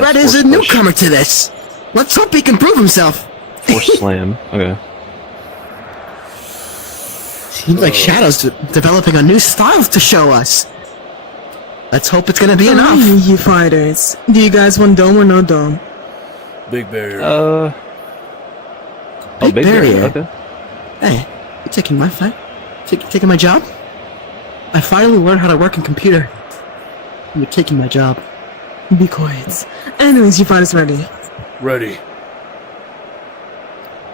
Yes, Red is a newcomer to this. Let's hope he can prove himself. Force slam. Okay. Seems like Shadow's developing a new style to show us. Let's hope it's gonna be enough. You fighters. Do you guys want dome or no dome? Big barrier. Oh, big barrier. Okay. Hey, you taking my fight? Taking my job? I finally learned how to work in computer. You're taking my job. Be quiet. Anyways, you fighters ready? Ready.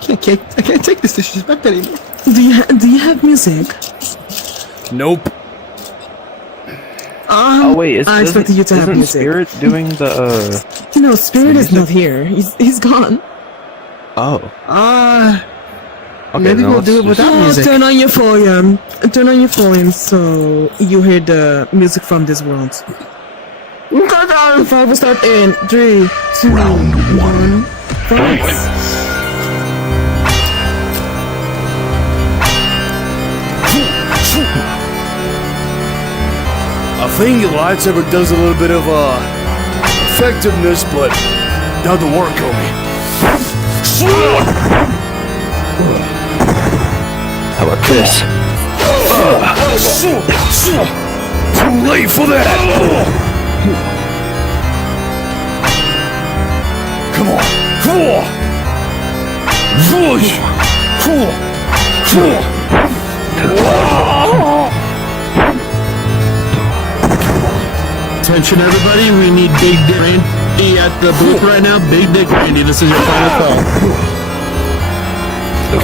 I can't take this disrespect anymore. Do you have music? Nope. Oh wait, I expected you to have isn't music. Spirit doing the? No, Spirit is not here. He's gone. Oh. Okay, maybe then we'll let's do it just- without music. Turn on your volume. Turn on your volume so you hear the music from this world. Countdown. 5 will start in 3, 2, 1. Fight. I think the lightsaber does a little bit of effectiveness, but doesn't work on me. How about this? Too late for that. Come on. Attention everybody, we need Big Dick Randy at the booth right now. Big Dick Randy, this is your final call.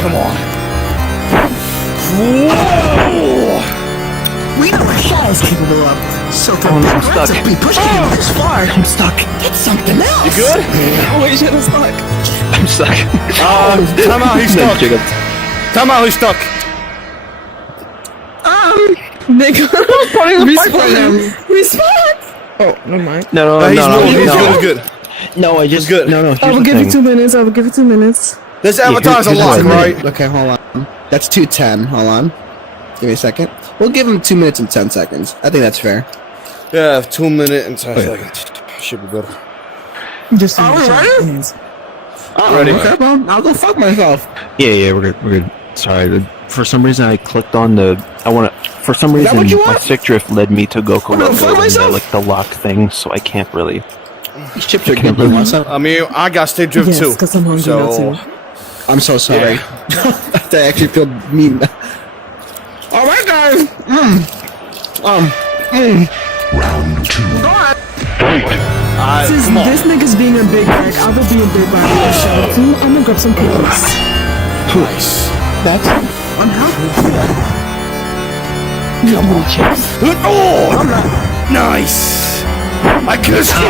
Come on. We know what Shadow's capable of. So for I'm Big Red stuck. to be pushing him this far, I'm stuck. It's something else. You good? Wait, Shadow's stuck. I'm stuck. Time out, he's stuck. Jacob. Time out, he's stuck. Nigga. Respawn. Oh, never mind. No, He's good. No, I just good. No. I Here's will the give you thing. 2 minutes. I will give you 2 minutes. This avatar's a here's lock, what I right? Okay, hold on. That's 2:10. Hold on. Give me a second. We'll give him 2 minutes and 10 seconds. I think that's fair. Yeah, 2 minutes and 10 seconds. Should be good. Just Are we ready? Ready. Okay, well, I'll go fuck myself. Yeah, we're good. Sorry, for some reason I clicked on the. For some reason, what you my want? stick drift led me to Goku Wanna fuck myself? like the lock thing, so I can't really. These chips are good. You want some? I mean, I got stick drift Yes, too. because I'm hungry now So, too. I'm so sorry. I actually feel mean. All right, guys. Round 2. Since come on. this nigga's being a big bag, I will be a big bag with Shadow too. I'm gonna grab some cookies. Nice. That's unhealthy. Oh, nice. I kissed you.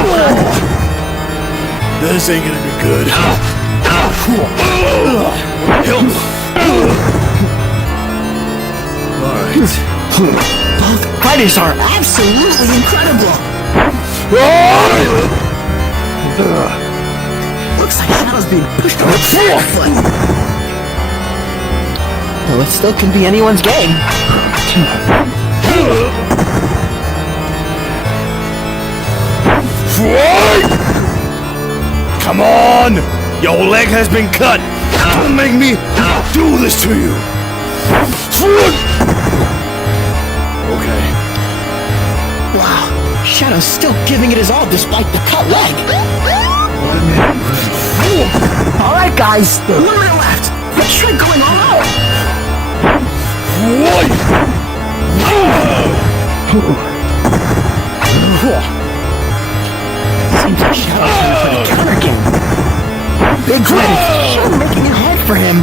This ain't gonna be good. Alright. Both fighters are absolutely incredible. Looks like Shadow's being pushed on its foot. Well, it still can be anyone's game. Come on! Your leg has been cut! Don't make me do this to you! Okay. Wow, Shadow's still giving it his all despite the cut leg. All right, guys, 1 minute left. Let's try going all out. Seems like Shadow's trying to play a counter game. Big Red is sure making it hard for him.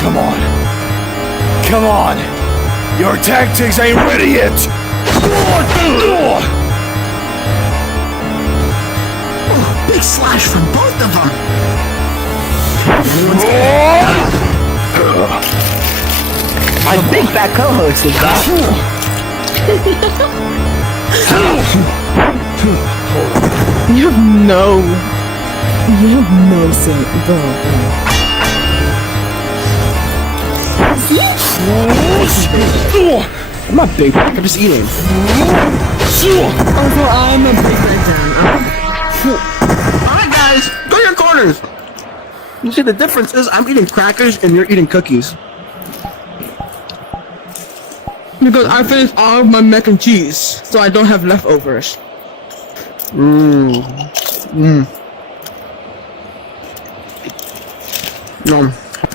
Come on. Come on! Your tactics ain't ready yet! Oh, big slash from both of them. My big fat co-host is back. You have no say, bro. I'm not big. I'm just eating. Although I'm a You see, the difference is I'm eating crackers and you're eating cookies. Because I finished all of my mac and cheese, so I don't have leftovers. No,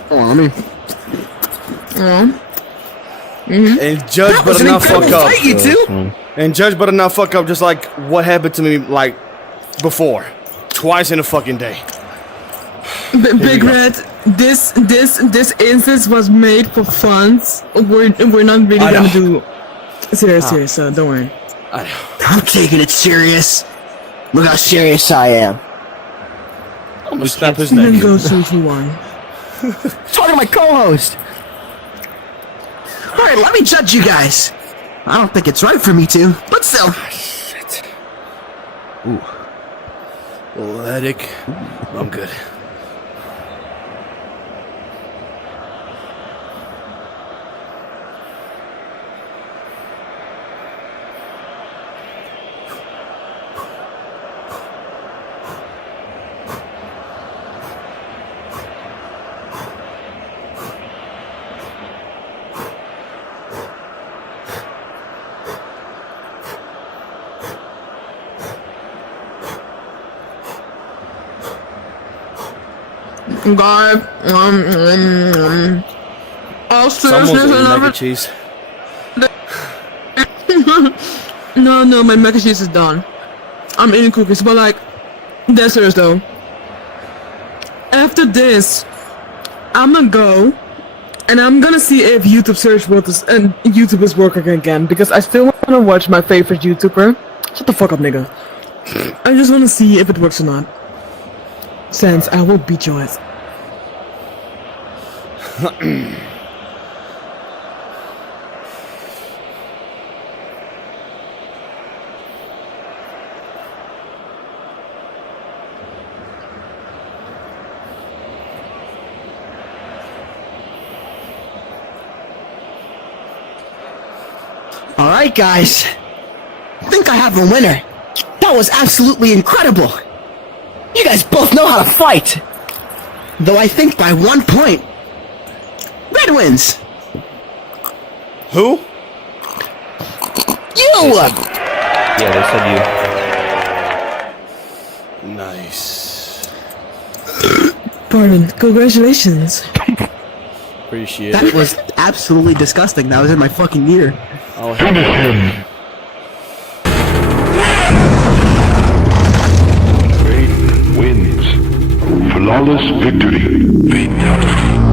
hold on, let me. And Judge That was better an not fuck incredible up. fight, you two. And Judge better not fuck up just like what happened to me like before. Twice in a fucking day. Big Red, this instance was made for fun. We're not really I gonna know. do serious, so don't worry. I'm taking it serious. Look how serious I am. I'm gonna snap his Then neck. go 3-2-1. Talking to my co-host. All right, let me judge you guys. I don't think it's right for me to, but still. Shit. Ooh. A little headache. I'm good. God, all Someone's seriousness eating and mac and everything. cheese. No, my mac and cheese is done. I'm eating cookies, but like, dead serious though. After this, I'm gonna go and I'm gonna see if YouTube search and YouTube is working again because I still wanna watch my favorite YouTuber. Shut the fuck up, nigga. I just wanna see if it works or not. Sans, I will beat your ass. All right, guys. I think I have a winner. That was absolutely incredible. You guys both know how to fight. Though I think by 1 point. Red wins. Who? You! Yeah, they said you. Nice. Pardon, congratulations. Appreciate That it. was absolutely disgusting. That was in my fucking ear. Oh, Finish him. Wins. Flawless victory. Fatality.